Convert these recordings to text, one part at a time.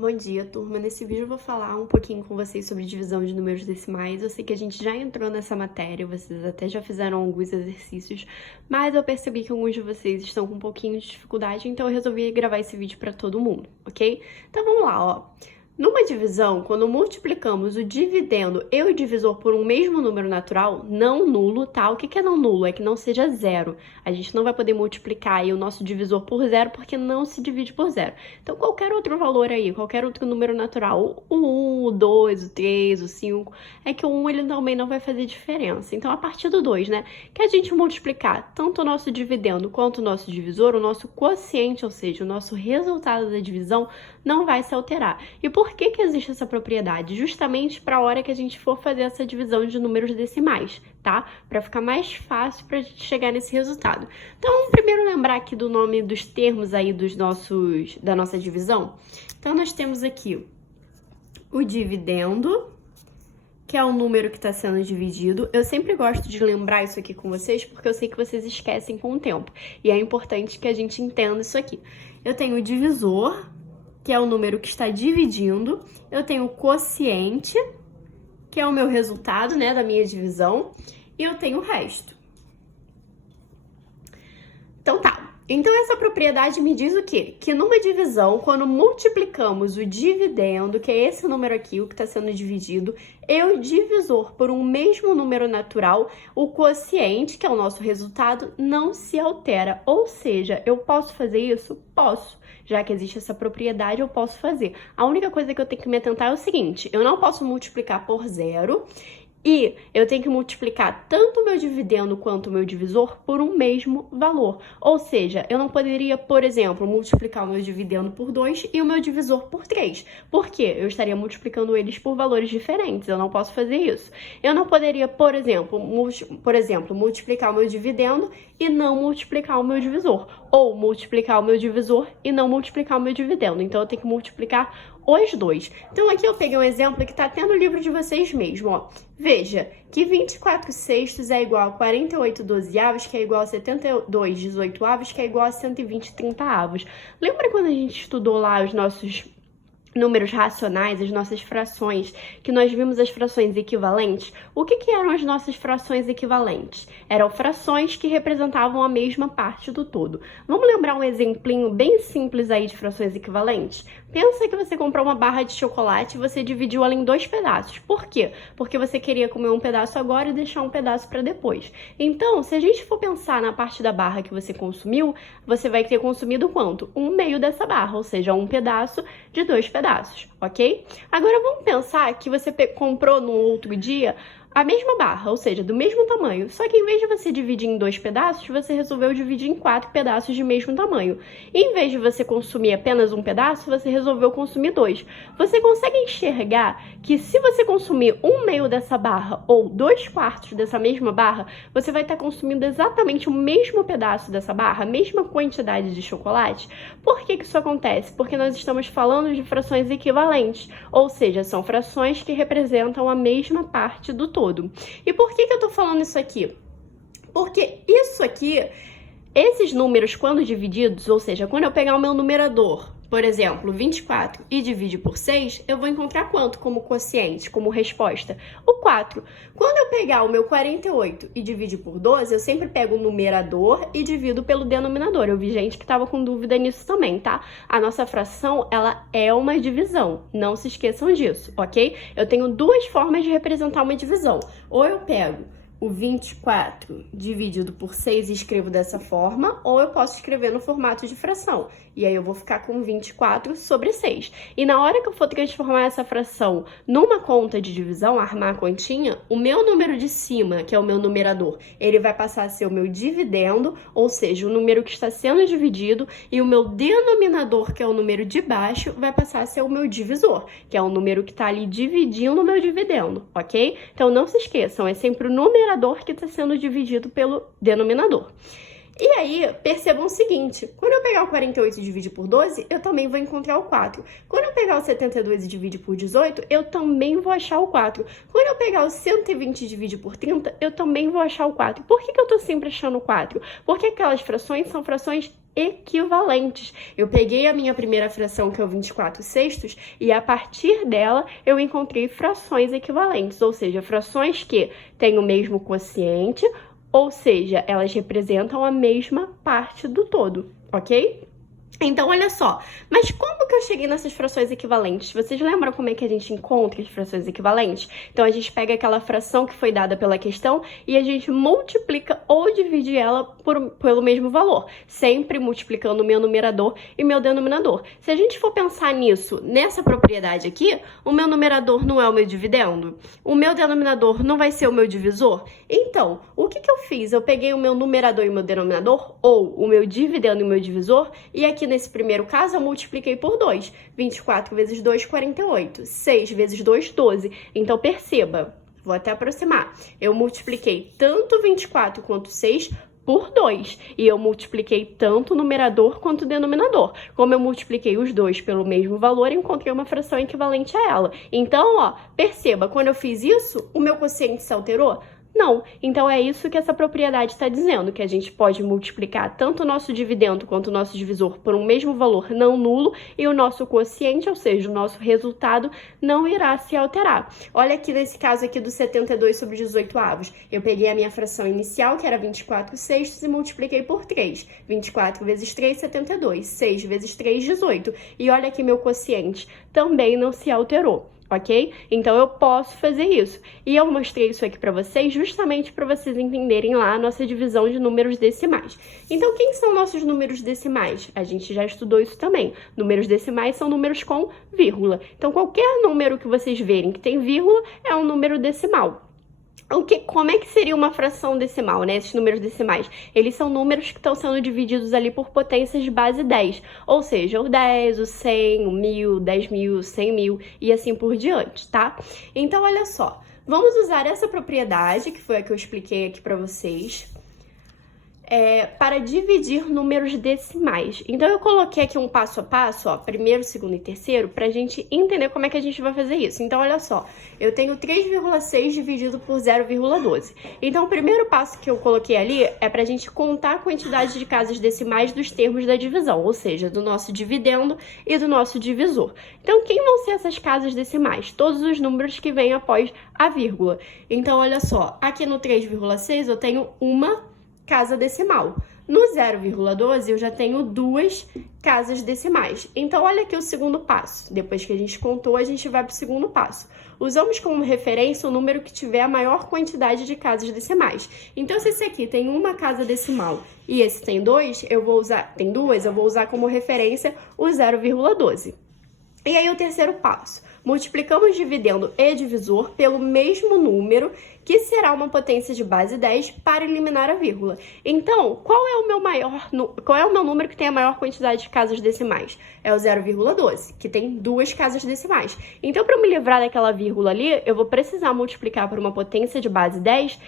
Bom dia, turma. Nesse vídeo eu vou falar um pouquinho com vocês sobre divisão de números decimais. Eu sei que a gente já entrou nessa matéria, vocês até já fizeram alguns exercícios, mas eu percebi que alguns de vocês estão com um pouquinho de dificuldade, então eu resolvi gravar esse vídeo para todo mundo, ok? Então vamos lá, ó. Numa divisão, quando multiplicamos o dividendo e o divisor por um mesmo número natural, não nulo, tá? O que é não nulo? É que não seja zero. A gente não vai poder multiplicar aí o nosso divisor por zero porque não se divide por zero. Então, qualquer outro valor aí, qualquer outro número natural, o 1, o 2, o 3, o 5, é que o 1 ele também não vai fazer diferença. Então, a partir do 2, né, que a gente multiplicar tanto o nosso dividendo quanto o nosso divisor, o nosso quociente, ou seja, o nosso resultado da divisão, não vai se alterar. E por que existe essa propriedade? Justamente para a hora que a gente for fazer essa divisão de números decimais, tá? Para ficar mais fácil para a gente chegar nesse resultado. Então, vamos primeiro lembrar aqui do nome dos termos aí da nossa divisão. Então, nós temos aqui o dividendo, que é o número que está sendo dividido. Eu sempre gosto de lembrar isso aqui com vocês, porque eu sei que vocês esquecem com o tempo. E é importante que a gente entenda isso aqui. Eu tenho o divisor, que é o número que está dividindo. Eu tenho o quociente, que é o meu resultado, né, da minha divisão. E eu tenho o resto. Então tá. Então essa propriedade me diz o quê? Que numa divisão, quando multiplicamos o dividendo, que é esse número aqui, o que está sendo dividido, e o divisor por um mesmo número natural, o quociente, que é o nosso resultado, não se altera. Ou seja, eu posso fazer isso? Posso. Já que existe essa propriedade, eu posso fazer. A única coisa que eu tenho que me atentar é o seguinte: eu não posso multiplicar por zero e eu tenho que multiplicar tanto o meu dividendo quanto o meu divisor por um mesmo valor. Ou seja, eu não poderia, por exemplo, multiplicar o meu dividendo por 2 e o meu divisor por 3. Por quê? Eu estaria multiplicando eles por valores diferentes. Eu não posso fazer isso. Eu não poderia, por exemplo, multiplicar o meu dividendo e não multiplicar o meu divisor. Ou multiplicar o meu divisor e não multiplicar o meu dividendo. Então, eu tenho que multiplicar os dois. Então, aqui eu peguei um exemplo que está até no livro de vocês mesmo, ó. Veja que 24 sextos é igual a 48 dozeavos, que é igual a 72 dezoitoavos, que é igual a 120 trintaavos. Lembra quando a gente estudou lá os nossos números racionais, as nossas frações, que nós vimos as frações equivalentes? O que eram as nossas frações equivalentes? Eram frações que representavam a mesma parte do todo. Vamos lembrar um exemplinho bem simples aí de frações equivalentes? Pensa que você comprou uma barra de chocolate e você dividiu ela em 2 pedaços. Por quê? Porque você queria comer um pedaço agora e deixar um pedaço para depois. Então, se a gente for pensar na parte da barra que você consumiu, você vai ter consumido quanto? 1/2 dessa barra, ou seja, um pedaço de 2 pedaços, ok? Agora vamos pensar que você comprou no outro dia a mesma barra, ou seja, do mesmo tamanho, só que em vez de você dividir em 2 pedaços, você resolveu dividir em 4 pedaços de mesmo tamanho. E em vez de você consumir apenas um pedaço, você resolveu consumir 2. Você consegue enxergar que se você consumir 1/2 dessa barra ou 2/4 dessa mesma barra, você vai estar consumindo exatamente o mesmo pedaço dessa barra, a mesma quantidade de chocolate? Por que isso acontece? Porque nós estamos falando de frações equivalentes, ou seja, são frações que representam a mesma parte do todo. E por que eu tô falando isso aqui? Porque isso aqui, esses números quando divididos, ou seja, quando eu pegar o meu numerador, por exemplo, 24, e dividir por 6, eu vou encontrar quanto como quociente, como resposta? O 4. Quando eu pegar o meu 48 e dividir por 12, eu sempre pego o numerador e divido pelo denominador. Eu vi gente que estava com dúvida nisso também, tá? A nossa fração, ela é uma divisão. Não se esqueçam disso, ok? Eu tenho 2 formas de representar uma divisão. Ou eu pego o 24 dividido por 6 e escrevo dessa forma, ou eu posso escrever no formato de fração. E aí eu vou ficar com 24 sobre 6. E na hora que eu for transformar essa fração numa conta de divisão, armar a continha, o meu número de cima, que é o meu numerador, ele vai passar a ser o meu dividendo, ou seja, o número que está sendo dividido, e o meu denominador, que é o número de baixo, vai passar a ser o meu divisor, que é o número que está ali dividindo o meu dividendo, ok? Então não se esqueçam, é sempre o numerador que está sendo dividido pelo denominador. E aí, percebam o seguinte: quando eu pegar o 48 e dividir por 12, eu também vou encontrar o 4. Quando eu pegar o 72 e dividir por 18, eu também vou achar o 4. Quando eu pegar o 120 e dividir por 30, eu também vou achar o 4. Por que eu tô sempre achando o 4? Porque aquelas frações são frações equivalentes. Eu peguei a minha primeira fração, que é o 24/6, e a partir dela eu encontrei frações equivalentes, ou seja, frações que têm o mesmo quociente, ou seja, elas representam a mesma parte do todo, ok? Então, olha só, mas como que eu cheguei nessas frações equivalentes? Vocês lembram como é que a gente encontra as frações equivalentes? Então, a gente pega aquela fração que foi dada pela questão e a gente multiplica ou divide ela pelo mesmo valor, sempre multiplicando o meu numerador e meu denominador. Se a gente for pensar nisso, nessa propriedade aqui, o meu numerador não é o meu dividendo, o meu denominador não vai ser o meu divisor. Então, o que eu fiz? Eu peguei o meu numerador e o meu denominador, ou o meu dividendo e o meu divisor, e aqui nesse primeiro caso, eu multipliquei por 2. 24 vezes 2, 48. 6 vezes 2, 12. Então, perceba, vou até aproximar. Eu multipliquei tanto 24 quanto 6 por 2. E eu multipliquei tanto o numerador quanto o denominador. Como eu multipliquei os dois pelo mesmo valor, eu encontrei uma fração equivalente a ela. Então, ó, perceba, quando eu fiz isso, o meu quociente se alterou? Não. Então, é isso que essa propriedade está dizendo, que a gente pode multiplicar tanto o nosso dividendo quanto o nosso divisor por um mesmo valor não nulo e o nosso quociente, ou seja, o nosso resultado, não irá se alterar. Olha aqui nesse caso aqui do 72 sobre 18 avos. Eu peguei a minha fração inicial, que era 24/6, e multipliquei por 3. 24 vezes 3, 72. 6 vezes 3, 18. E olha aqui meu quociente, também não se alterou. Ok? Então, eu posso fazer isso. E eu mostrei isso aqui para vocês justamente para vocês entenderem lá a nossa divisão de números decimais. Então, quem são nossos números decimais? A gente já estudou isso também. Números decimais são números com vírgula. Então, qualquer número que vocês verem que tem vírgula é um número decimal. Como é que seria uma fração decimal, né? Esses números decimais, eles são números que estão sendo divididos ali por potências de base 10, ou seja, o 10, o 100, o 1000, 10.000, 100.000 e assim por diante, tá? Então, olha só, vamos usar essa propriedade, que foi a que eu expliquei aqui para vocês, para dividir números decimais. Então, eu coloquei aqui um passo a passo, ó, primeiro, segundo e terceiro, para a gente entender como é que a gente vai fazer isso. Então, olha só, eu tenho 3,6 dividido por 0,12. Então, o primeiro passo que eu coloquei ali é para a gente contar a quantidade de casas decimais dos termos da divisão, ou seja, do nosso dividendo e do nosso divisor. Então, quem vão ser essas casas decimais? Todos os números que vêm após a vírgula. Então, olha só, aqui no 3,6 eu tenho uma casa decimal. No 0,12 eu já tenho duas casas decimais. Então, olha aqui o segundo passo. Depois que a gente contou, a gente vai para o segundo passo. Usamos como referência o número que tiver a maior quantidade de casas decimais. Então, se esse aqui tem uma casa decimal e esse tem duas, eu vou usar como referência o 0,12. E aí, o terceiro passo. Multiplicamos dividendo e divisor pelo mesmo número, que será uma potência de base 10, para eliminar a vírgula. Então, qual é o meu número que tem a maior quantidade de casas decimais? É o 0,12, que tem duas casas decimais. Então, para me livrar daquela vírgula ali, eu vou precisar multiplicar por uma potência de base 10,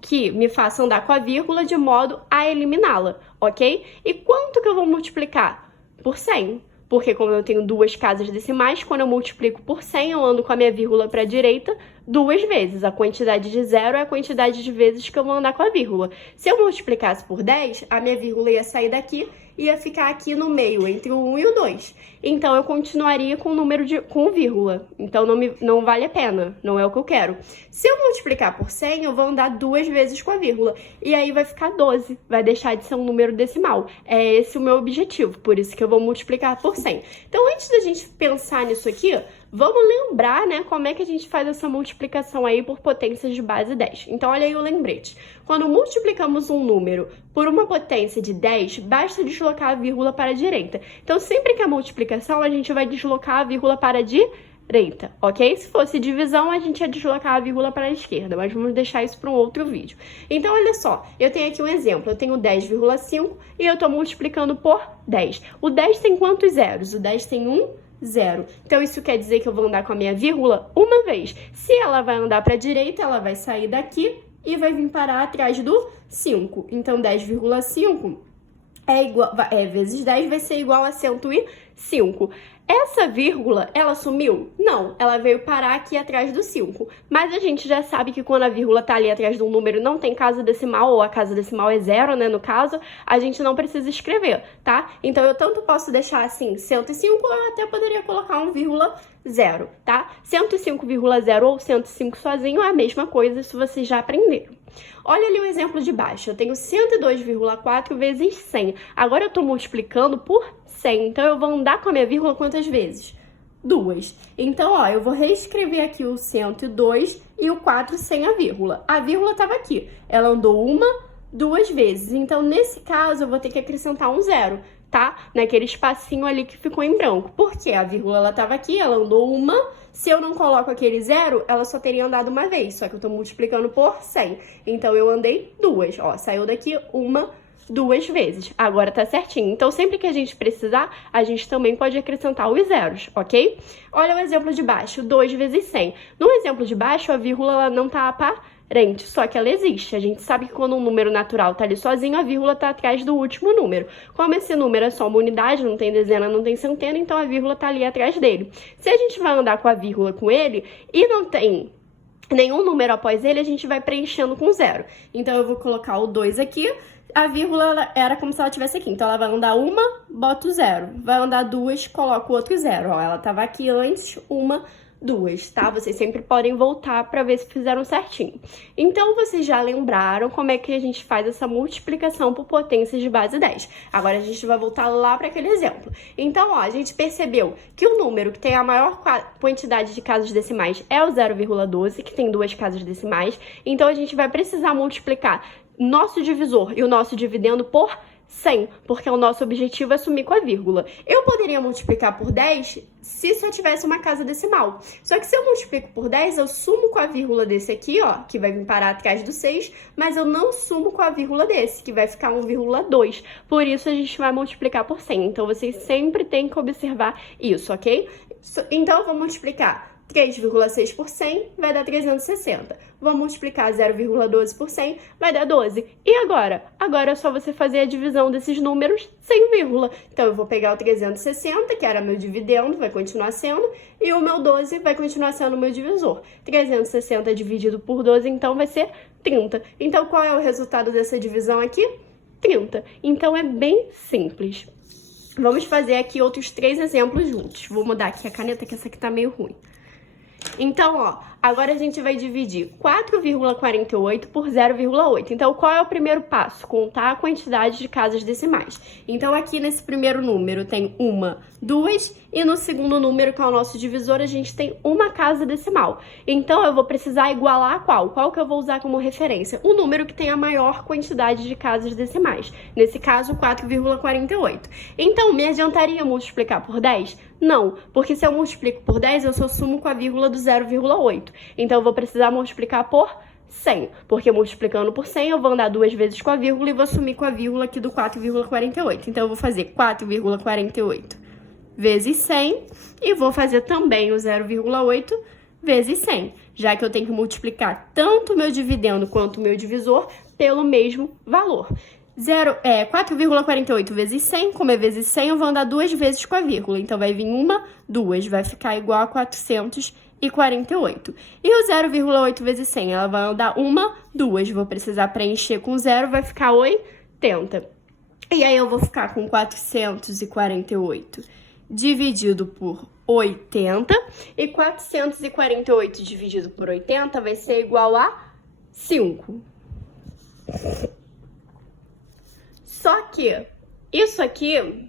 que me faça andar com a vírgula de modo a eliminá-la, ok? E quanto que eu vou multiplicar? Por 100. Porque como eu tenho duas casas decimais, quando eu multiplico por 100, eu ando com a minha vírgula para a direita duas vezes. A quantidade de zero é a quantidade de vezes que eu vou andar com a vírgula. Se eu multiplicasse por 10, a minha vírgula ia sair daqui e ia ficar aqui no meio, entre o 1 e o 2. Então, eu continuaria com o número com vírgula. Então, não vale a pena, não é o que eu quero. Se eu multiplicar por 100, eu vou andar duas vezes com a vírgula. E aí vai ficar 12, vai deixar de ser um número decimal. É esse o meu objetivo, por isso que eu vou multiplicar por 100. Então, antes da gente pensar nisso aqui, vamos lembrar, né, como é que a gente faz essa multiplicação aí por potências de base 10. Então, olha aí o lembrete. Quando multiplicamos um número por uma potência de 10, basta deslocar a vírgula para a direita. Então, sempre que a multiplicação, a gente vai deslocar a vírgula para a direita, ok? Se fosse divisão, a gente ia deslocar a vírgula para a esquerda, mas vamos deixar isso para um outro vídeo. Então, olha só, eu tenho aqui um exemplo. Eu tenho 10,5 e eu estou multiplicando por 10. O 10 tem quantos zeros? O 10 tem 0. Então, isso quer dizer que eu vou andar com a minha vírgula uma vez. Se ela vai andar para a direita, ela vai sair daqui e vai vir parar atrás do 5. Então, 10,5 vezes 10 vai ser igual a 105. 5. Essa vírgula, ela sumiu? Não, ela veio parar aqui atrás do 5. Mas a gente já sabe que quando a vírgula tá ali atrás de um número não tem casa decimal, ou a casa decimal é 0, né, no caso, a gente não precisa escrever, tá? Então, eu tanto posso deixar assim 105, ou eu até poderia colocar 1,0, tá? 105,0 ou 105 sozinho é a mesma coisa, isso vocês já aprenderam. Olha ali o exemplo de baixo, eu tenho 102,4 vezes 100. Agora eu tô multiplicando por 100, então eu vou andar com a minha vírgula quantas vezes? 2. Então, ó, eu vou reescrever aqui o 102 e o 4 sem a vírgula. A vírgula estava aqui, ela andou 1, 2 vezes. Então, nesse caso, eu vou ter que acrescentar um 0, tá? Naquele espacinho ali que ficou em branco. Porque a vírgula, ela estava aqui, ela andou 1. Se eu não coloco aquele 0, ela só teria andado uma vez. Só que eu estou multiplicando por 100. Então, eu andei 2. Ó, saiu daqui 2 vezes. Agora tá certinho. Então, sempre que a gente precisar, a gente também pode acrescentar os zeros, ok? Olha o exemplo de baixo, 2 vezes 100. No exemplo de baixo, a vírgula ela não tá aparente, só que ela existe. A gente sabe que quando um número natural tá ali sozinho, a vírgula tá atrás do último número. Como esse número é só uma unidade, não tem dezena, não tem centena, então a vírgula tá ali atrás dele. Se a gente vai andar com a vírgula com ele e não tem nenhum número após ele, a gente vai preenchendo com 0. Então, eu vou colocar o 2 aqui. A vírgula era como se ela estivesse aqui. Então, ela vai andar 1, boto 0. Vai andar 2, coloco outro 0. Ó, ela estava aqui antes, 1, 2, tá? Vocês sempre podem voltar para ver se fizeram certinho. Então, vocês já lembraram como é que a gente faz essa multiplicação por potências de base 10. Agora, a gente vai voltar lá para aquele exemplo. Então, ó, a gente percebeu que o número que tem a maior quantidade de casas decimais é o 0,12, que tem 2 casas decimais. Então, a gente vai precisar multiplicar nosso divisor e o nosso dividendo por 100, porque o nosso objetivo é sumir com a vírgula. Eu poderia multiplicar por 10 se só tivesse uma casa decimal. Só que se eu multiplico por 10, eu sumo com a vírgula desse aqui, ó, que vai vir parar atrás do 6, mas eu não sumo com a vírgula desse, que vai ficar 1,2. Por isso, a gente vai multiplicar por 100. Então, vocês sempre têm que observar isso, ok? Então, eu vou multiplicar 3,6 por 100 vai dar 360. Vou multiplicar 0,12 por 100, vai dar 12. E agora? Agora é só você fazer a divisão desses números sem vírgula. Então, eu vou pegar o 360, que era meu dividendo, vai continuar sendo, e o meu 12 vai continuar sendo o meu divisor. 360 dividido por 12, então, vai ser 30. Então, qual é o resultado dessa divisão aqui? 30. Então, é bem simples. Vamos fazer aqui outros 3 exemplos juntos. Vou mudar aqui a caneta, que essa aqui tá meio ruim. Então, ó, agora a gente vai dividir 4,48 por 0,8. Então, qual é o primeiro passo? Contar a quantidade de casas decimais. Então, aqui nesse primeiro número tem 1, 2, e no segundo número, que é o nosso divisor, a gente tem uma casa decimal. Então, eu vou precisar igualar a qual? Qual que eu vou usar como referência? O número que tem a maior quantidade de casas decimais. Nesse caso, 4,48. Então, me adiantaria multiplicar por 10? Não, porque se eu multiplico por 10, eu só sumo com a vírgula do 0,8. Então, eu vou precisar multiplicar por 100, porque multiplicando por 100, eu vou andar 2 vezes com a vírgula e vou sumir com a vírgula aqui do 4,48. Então, eu vou fazer 4,48 vezes 100 e vou fazer também o 0,8 vezes 100, já que eu tenho que multiplicar tanto o meu dividendo quanto o meu divisor pelo mesmo valor. 4,48 vezes 100, como é vezes 100, eu vou andar 2 vezes com a vírgula. Então, vai vir 1, 2, vai ficar igual a 448. E o 0,8 vezes 100, ela vai andar 1, 2, vou precisar preencher com 0, vai ficar 80. E aí, eu vou ficar com 448 dividido por 80. E 448 dividido por 80 vai ser igual a 5. Só que isso aqui